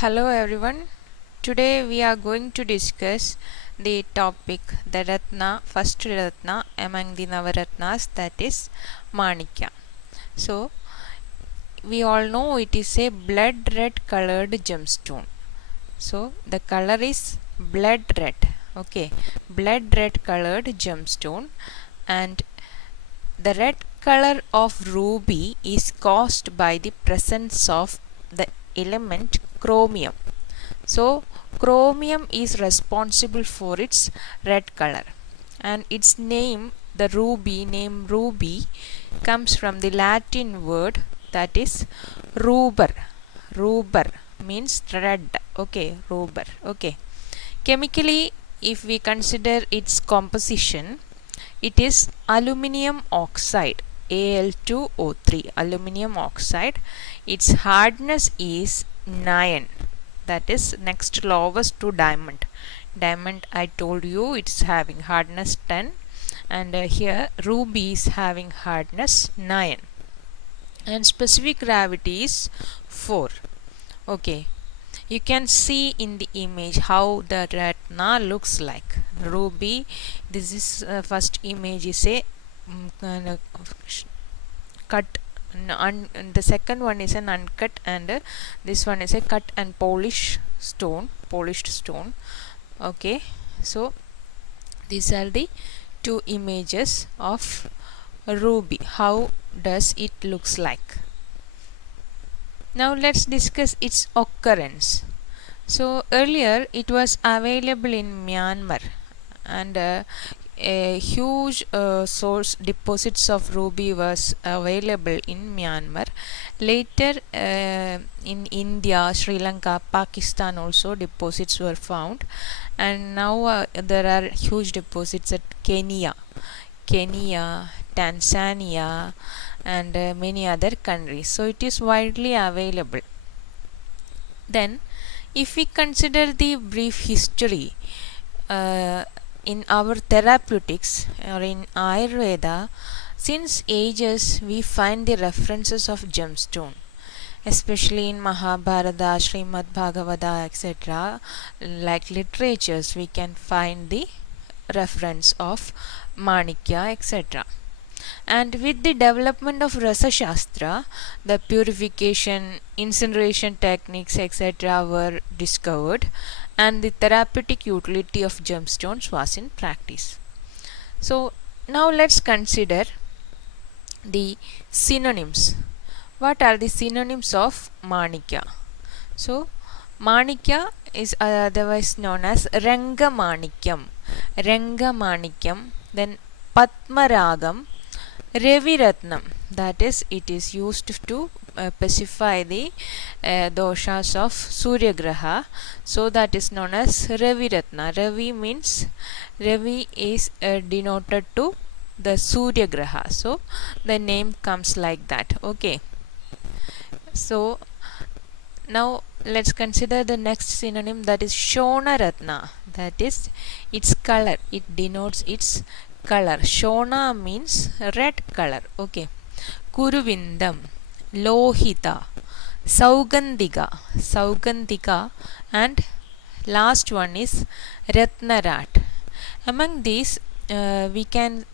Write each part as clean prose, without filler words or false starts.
Hello everyone. Today we are going to discuss the topic the Ratna, first Ratna among the Navaratnas, that is Manikya. So we all know it is a blood red colored gemstone. So the color is blood red. Okay, blood red colored gemstone, and the red color of ruby is caused by the presence of the element chromium. So chromium is responsible for its red color, and its name, the ruby, comes from the Latin word that is ruber. Ruber means red. Okay, ruber. Okay. Chemically, if we consider its composition, it is aluminium oxide, Al2O3, aluminium oxide. Its hardness is 9, that is next lowest to diamond. Diamond, I told you, it's having hardness 10, and here ruby is having hardness 9, and specific gravity is 4. Okay, you can see in the image how the Ratna looks like. Ruby, this is first image is a kind of cut, and the second one is an uncut, and this one is a cut and polished stone. Okay, so these are the two images of ruby. How does it looks like? Now let's discuss its occurrence. So earlier it was available in Myanmar, and a huge source deposits of ruby was available in Myanmar. Later in India, Sri Lanka, Pakistan also deposits were found, and now there are huge deposits at Kenya, Tanzania, and many other countries. So it is widely available. Then, if we consider the brief history in our therapeutics or in Ayurveda, since ages we find the references of gemstone, especially in Mahabharata, Srimad Bhagavata, etc. Like literatures, we can find the reference of Manikya, etc. And with the development of Rasa Shastra, the purification, incineration techniques, etc., were discovered, and the therapeutic utility of gemstones was in practice. So, now let's consider the synonyms. What are the synonyms of Manikya? So, Manikya is otherwise known as Rangamanikyam. Rangamanikyam, then Padmaragam, Raviratnam, that is, it is used to specify the doshas of Surya Graha, so that is known as Raviratna. Ravi is denoted to the Surya Graha, so the name comes like that. Okay, so now let's consider the next synonym, that is Shona Ratna, that is its color, it denotes its color. Shona means red color. Okay, Kuruvindam, Lohita, Saugandhika, and last one is Ratnarat. Among these, we can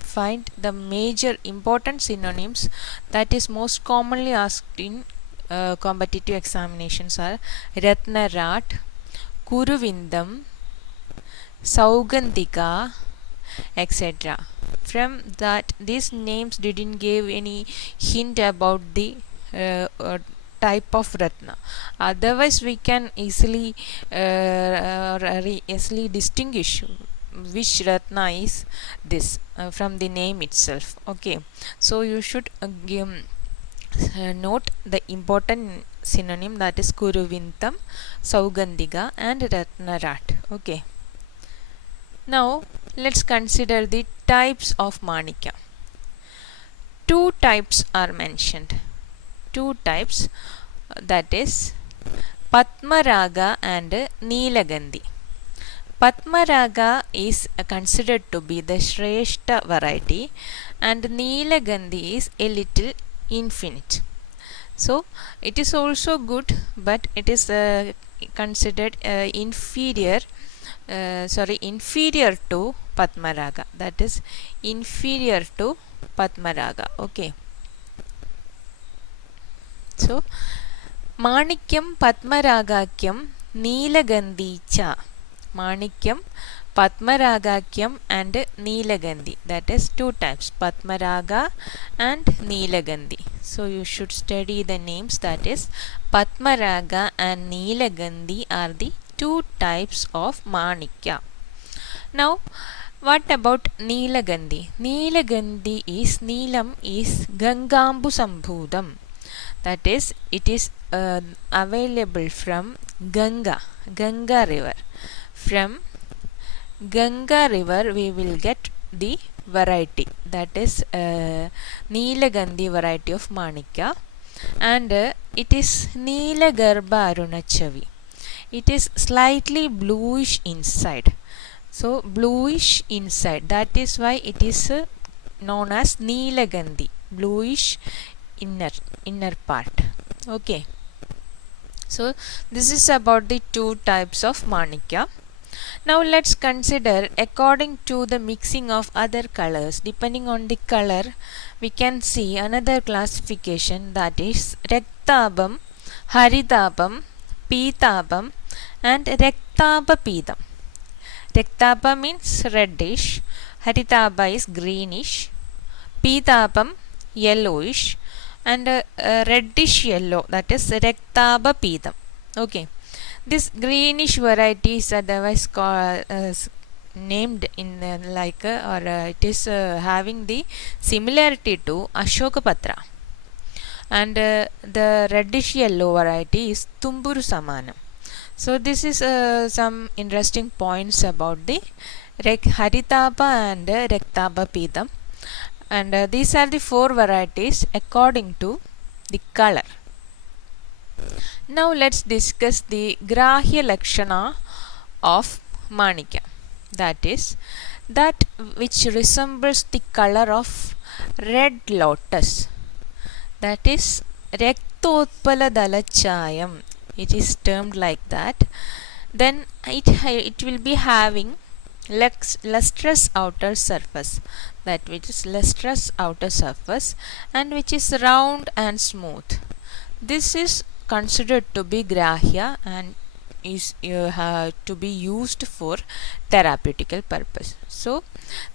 find the major important synonyms that is most commonly asked in competitive examinations are Ratnarat, Kuruvindam, Saugandhika, etc. From that, these names didn't give any hint about the type of Ratna. Otherwise, we can easily distinguish which Ratna is this from the name itself. Okay, so you should note the important synonym, that is Kuruvintam, Saugandhika, and Ratnarat. Okay. Now let's consider the types of Manikya. Two types are mentioned. Two types, that is Padmaraga and Neelagandhi. Padmaraga is considered to be the Shrestha variety, and Neelagandhi is a little infinite. So it is also good, but it is considered inferior to Padmaraga. That is inferior to Padmaraga. Okay. So Manikyam Padmaragakyam Neelagandhi cha. Manikyam Padmaragakyam and Neelagandhi. That is two types, Padmaraga and Neelagandhi. So you should study the names. That is Padmaraga and Neelagandhi are the two types of Manikya. Now what about Neelagandhi? Neelagandhi is Neelam is Gangambu Sambhudam. That is, it is available from Ganga river. From Ganga river we will get the variety, that is Neelagandhi variety of Manikya, and it is Neelagarbha Arunachavi. It is slightly bluish inside. So bluish inside, that is why it is known as Neelagandhi, bluish inner part. Okay, so this is about the two types of Manikya. Now let's consider according to the mixing of other colors. Depending on the color, we can see another classification, that is Rektabam, Haritabam, Peetabam and Rektaba Peedam. Rektaba means reddish, Haritaba is greenish, Peetabam yellowish, and reddish yellow, that is Rektaba Peedam. Okay, this greenish variety is otherwise called, named in it is having the similarity to Ashokapatra, and the reddish yellow variety is Tumburu Samanam. So this is some interesting points about the Haritaba and Rektaba Peedam, and these are the four varieties according to the color. Now let's discuss the Grahya Lakshana of Manikya, that is that which resembles the color of red lotus, that is Rektotpala Dalachayam. It is termed like that. Then it will be having lustrous outer surface, that which is lustrous outer surface and which is round and smooth. This is considered to be Grahya and is to be used for therapeutical purpose. So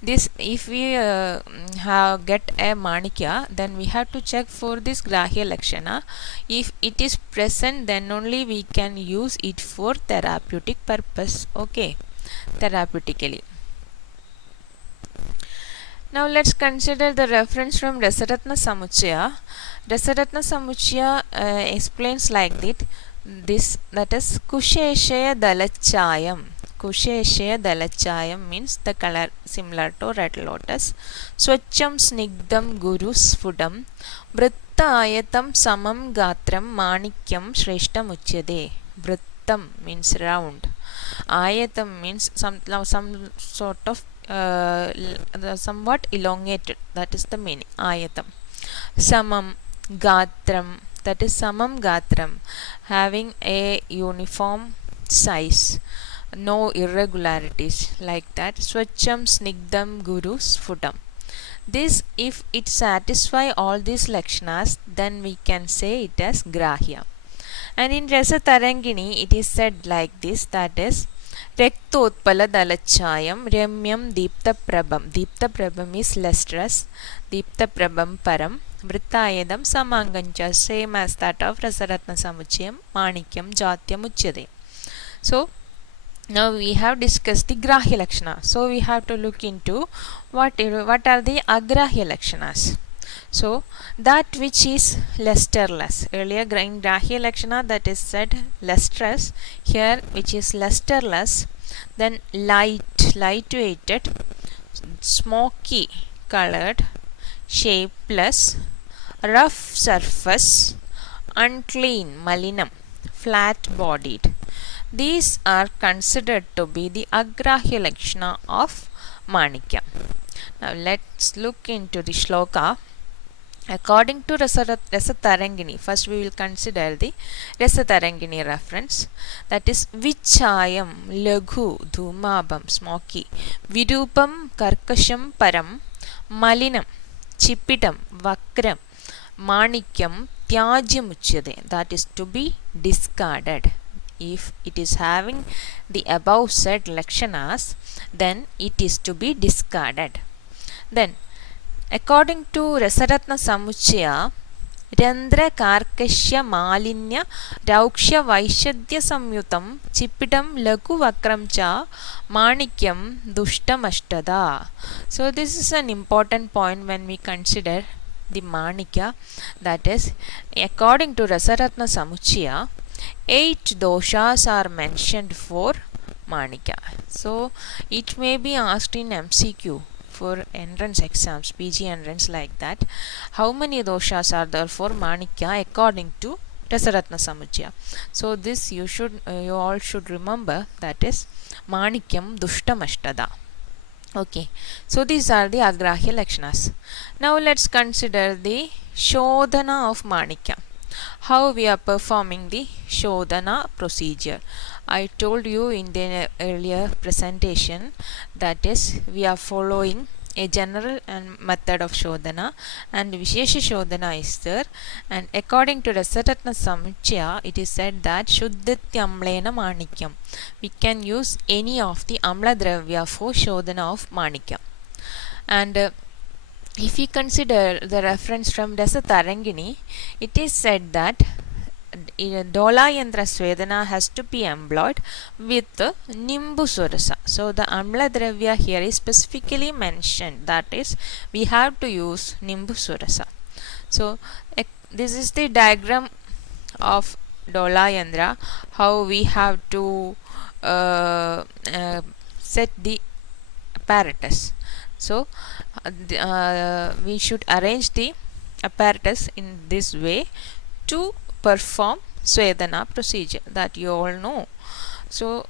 this, if we get a Manikya, then we have to check for this Grahya Lakshana. If it is present, then only we can use it for therapeutic purpose. Okay, therapeutically. Now let's consider the reference from Rasaratna Samuchaya. Rasaratna Samuchaya explains like this, that is Kusheshaya Dalachayam. Kusheshaya Dalachayam means the color similar to red lotus. Swacham Snigdam Guru Sfudam Vritta Ayatam Samam Gatram Manikyam Shreshtam Uchyade. Vrittam means round. Ayatam means some sort of somewhat elongated, that is the meaning. Ayatam. Samam Gatram, that is Samam Gatram, having a uniform size, no irregularities, like that. Swacham Snigdam Guru Sfudam. This, if it satisfy all these lakshanas, then we can say it as Grahya. And in Rasa Tarangini it is said like this, that is Rektotpala Dalachayam Remyam Deepta Prabham. Deepta Prabham is lustrous, Deepta Prabham Param, Vrittayadam Samangancha, same as that of Rasaratna Samuchayam, Manikyam Jatyam Uchyade. So now we have discussed the Grahya Lakshana. So we have to look into what are the Agrahya Lakshanas. So that which is lusterless. Earlier in Grahya Lakshana that is said lustrous, here which is lusterless, then lightweighted, smoky colored, shapeless, rough surface, unclean, malinam, flat bodied. These are considered to be the Agrahya Lakshana of Manikya. Now let's look into the shloka. According to Rasatarangini, first we will consider the Rasatarangini reference, that is Vichayam, Laghu, Dhumabam, smoky, Vidupam, Karkasham, Param, Malinam, Chipidam, Vakram, Manikyam, Tyajyam Uchyade, that is to be discarded. If it is having the above said lakshanas, then it is to be discarded. Then, according to Rasaratna Samuchaya, Rendra Karkashya Malinya Rauksha Vaishadya Samyutam Chipidam Lagu Vakram Cha Manikyam Dushtam Ashtada. So this is an important point when we consider the Manikya, that is, according to Rasaratna Samuchaya, 8 doshas are mentioned for Manikya. So it may be asked in MCQ for entrance exams, PG entrance, like that. How many doshas are there for Manikya according to Rasaratna Samuchaya? So this you all should remember, that is Manikyam Dushtam Ashtada. Okay, so these are the Agrahya Lakshanas. Now let's consider the Shodhana of Manikya. How we are performing the Shodhana procedure. I told you in the earlier presentation, that is, we are following a general and method of Shodhana, and Vishesha Shodhana is there, and according to Rasaratna Samuchaya, it is said that Shuddhitya Amlena Manikyam. We can use any of the Amla Dravya for Shodhana of Manikya. And if you consider the reference from Rasatarangini, it is said that Dolayandra Svedana has to be employed with Nimbu Surasa. So the Amla Dravya here is specifically mentioned, that is, we have to use Nimbu Surasa. So this is the diagram of Dolayandra, how we have to set the apparatus. So we should arrange the apparatus in this way to perform Svedana procedure, that you all know. So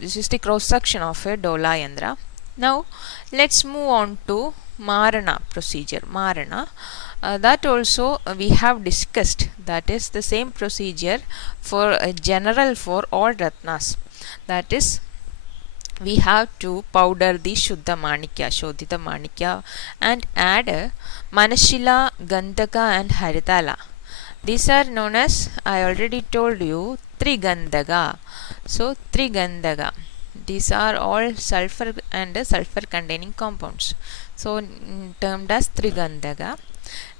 this is the cross section of a Dolayandra. Now let's move on to Marana procedure. Marana, that also we have discussed, that is the same procedure for general for all Ratnas, that is, we have to powder the Shuddha Manikya, Shodhita Manikya, and add Manashila, Gandhaka and Haritala. These are known as, I already told you, Trigandhaga. So Trigandhaga, these are all sulfur and sulfur containing compounds, so termed as Trigandhaga.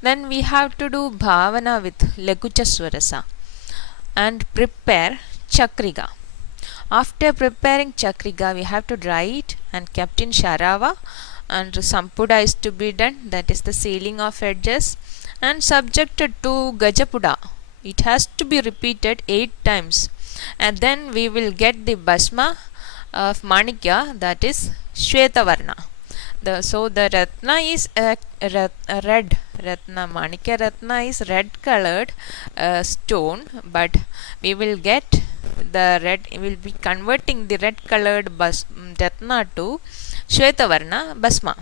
Then we have to do Bhavana with Lagucha Swarasa and prepare Chakriga. After preparing Chakriga, we have to dry it and kept in Sharava, and Sampuda is to be done, that is the sealing of edges, and subjected to Gajapuda. It has to be repeated 8 times, and then we will get the Basma of Manikya, that is Shvetavarna. So the Ratna is red. Ratna, Manikya Ratna is red colored stone, but we will get the red, we will be converting the red colored Ratna to Shvetavarna Basma.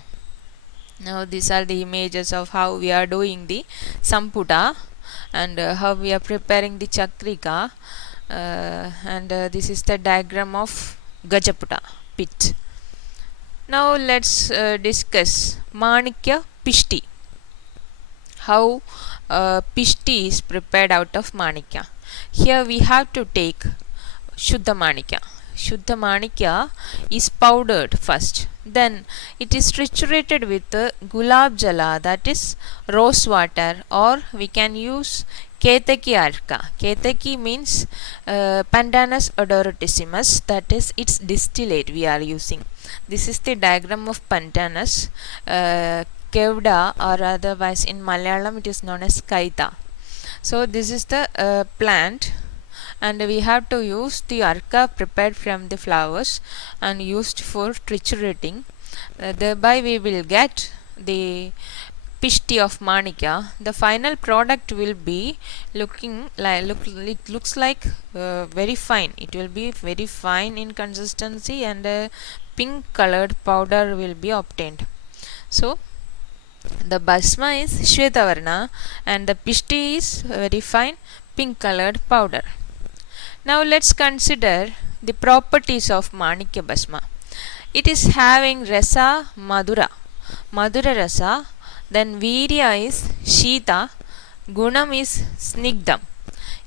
Now these are the images of how we are doing the Samputa, and how we are preparing the Chakrika, and this is the diagram of Gajaputa pit. Now let's discuss Manikya Pishti. How Pishti is prepared out of Manikya. Here we have to take Shuddha Manikya. Shuddha Manikya is powdered first. Then it is triturated with Gulab Jala, that is rose water, or we can use Ketaki Arka. Ketaki means Pandanus odoratissimus, that is its distillate we are using. This is the diagram of Pandanus. Kevda, or otherwise in Malayalam it is known as Kaita. So this is the plant, and we have to use the arka prepared from the flowers and used for triturating. Thereby we will get the Pishti of Manikya. The final product will be looking like, it looks like very fine. It will be very fine in consistency, and a pink colored powder will be obtained. So The Bhasma is Shvetavarna and the Pishti is very fine pink colored powder. Now let's consider the properties of Manikya Bhasma. It is having Rasa Madura, Madura Rasa, then Virya is Shita, Gunam is Snigdam.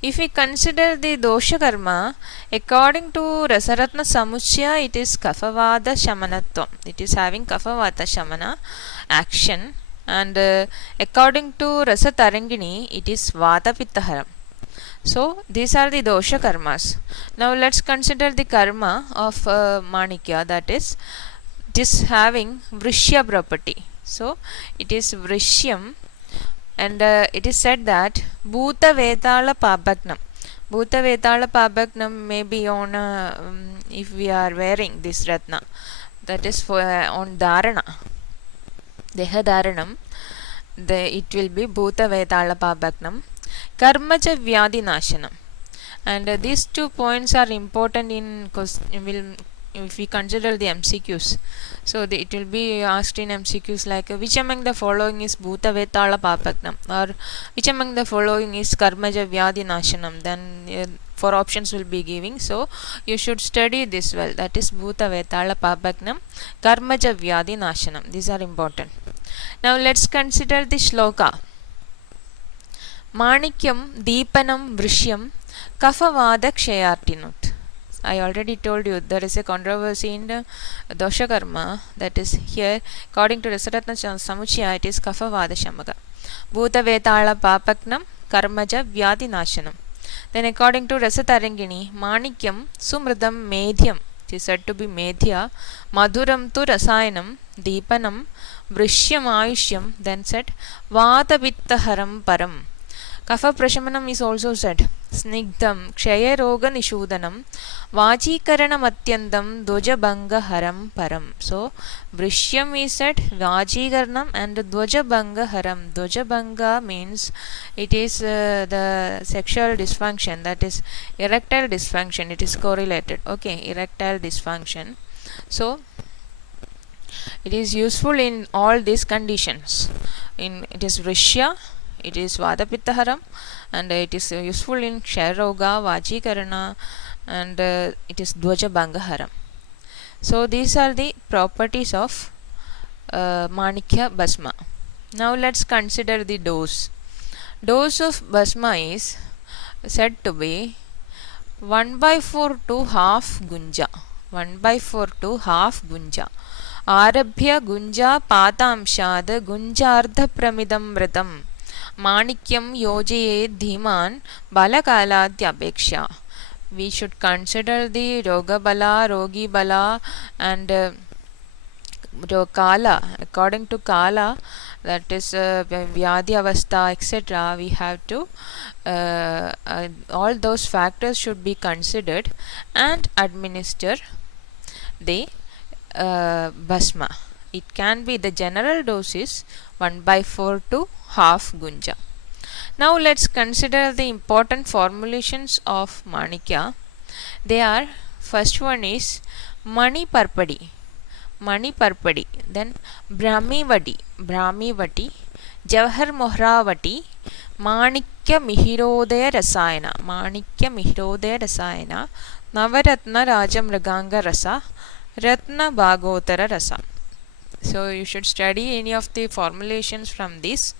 If we consider the dosha karma, according to Rasaratna Samuchya, it is Kafavada Shamanatvam. It is having Kafavata Shamana action, and according to Rasa Tarangini, it is Vata Pittaharam. So these are the dosha karmas. Now let's consider the karma of Manikya, that is, it is having Vrishya property. So it is Vrishyam, and it is said that Bhuta Vetala Pabagnam. Bhuta Vetala Pabagnam may be on if we are wearing this Ratna, that is for on Dharana, Deha Dharanam, it will be Bhuta Vetala Pabagnam, Karmaja Vyadi Nashanam. And these 2 points are important in if we consider the MCQs. So it will be asked in MCQs like which among the following is Bhuta Vetala Papagnam, or which among the following is Karmaja Vyadi Nashanam. Then 4 options will be giving. So you should study this well. That is Bhuta Vetala Papagnam, Karmaja Vyadi Nashanam. These are important. Now let's consider the shloka. Manikyam Deepanam Vrishyam Kafavada Kshayartinut. I already told you there is a controversy in the dosha karma, that is here according to Rasaratna Samuchya it is Kafavada Shamaga. Bhuta Vetala Papaknam Karmaja Vyadi Nashanam. Then according to Rasa Tarangini, Manikyam Sumridam Medhyam, it is said to be Medhya, Madhuram tu Rasayanam, Deepanam, Vrishyam Ayushyam, then said Vata Vittaharam Param. Kapha Prashamanam is also said. Snigdam, Kshaya Roga Nishudanam, Vajikaranam Atyandam, Dvajabhanga Haram Param. So, Vrishyam is said, Vajikaranam and Dvajabhanga Haram. Dvajabhanga means it is the sexual dysfunction, that is erectile dysfunction. It is correlated. Okay, erectile dysfunction. So, it is useful in all these conditions. It is Vrishya, it is Vada Pittaharam, and it is useful in Ksharoga, Vajikarana, and it is Dvajabhanga Haram. So these are the properties of Manikya Bhasma. Now let's consider the dose. Dose of Bhasma is said to be 1/4 to half Gunja. 1/4 to half Gunja. Arabhya Gunja Patamshad Gunjardha Pramidam Mritam. Manikyam Yojaye Dhiman Balakaladyabheksha. We should consider the Roga Bala, Rogi Bala, and Kala. According to Kala, that is Vyadhi Avastha, etc., we have to all those factors should be considered and administer the Bhasma. It can be the general dose is 1/4 to half Gunja. Now let's consider the important formulations of Manikya. They are, first one is Mani Parpadi, Mani Parpadi, then Brahmivati, Brahmivati, Jawahar Mohravati, Manikya Mihirodaya Rasayana, Manikya Mihirodaya Rasayana, Navaratna Rajamraganga Rasa, Ratna Bhagotara Rasa. So you should study any of the formulations from this.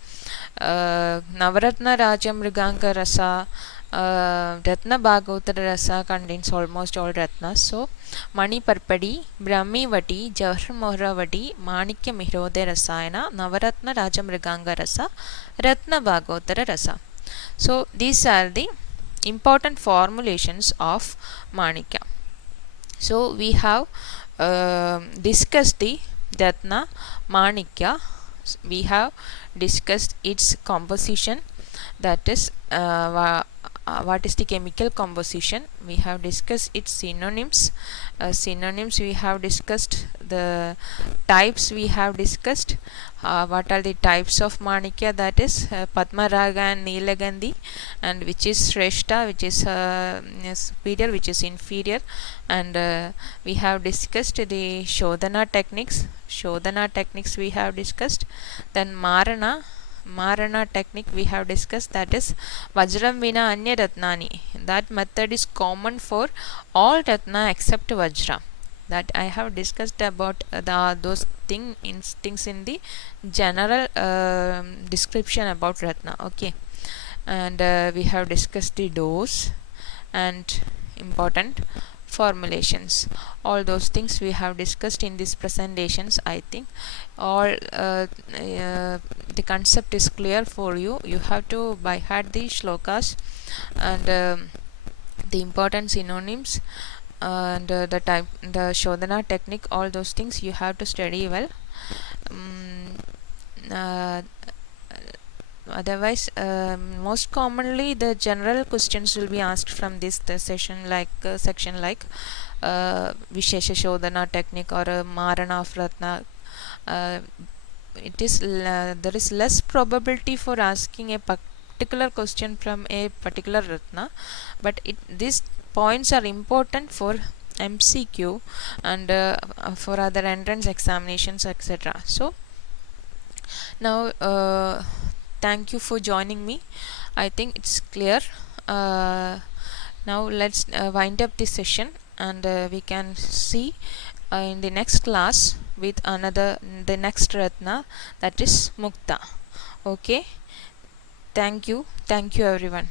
Navaratna Rajamriganga Rasa, Ratna Bhagotara Rasa contains almost all Ratnas. So Mani Parpadi, Brahmivati, Jawahar Mohravati, Manikya Mihirodaya Rasayana, Navaratna Rajamriganga Rasa, Ratna Bhagotara Rasa. So these are the important formulations of Manikya. So we have discussed the Ratna Manikya. We have discussed its composition, that is what is the chemical composition, we have discussed its synonyms. Synonyms we have discussed, the types we have discussed, what are the types of Manikya, that is Padmaraga and Nilagandhi, and which is Shrestha, which is superior, which is inferior, and we have discussed the Shodhana techniques we have discussed. Then Marana technique we have discussed, that is Vajram Vina Anya Ratnani. That method is common for all Ratna except Vajra. That I have discussed about those things in the general description about Ratna. Okay, and we have discussed the dose and important formulations. All those things we have discussed in these presentations. I think all the concept is clear for you. You have to by heart the shlokas and the important synonyms and the Shodhana technique. All those things you have to study well. Uh, Otherwise, most commonly the general questions will be asked from this section like Vishesha Shodhana technique or Marana of Ratna. There is less probability for asking a particular question from a particular Ratna, but these points are important for MCQ and for other entrance examinations, etc. So now thank you for joining me. I think it's clear. Now let's wind up this session, and we can see in the next class with the next Ratna, that is Mukta. Okay, thank you everyone.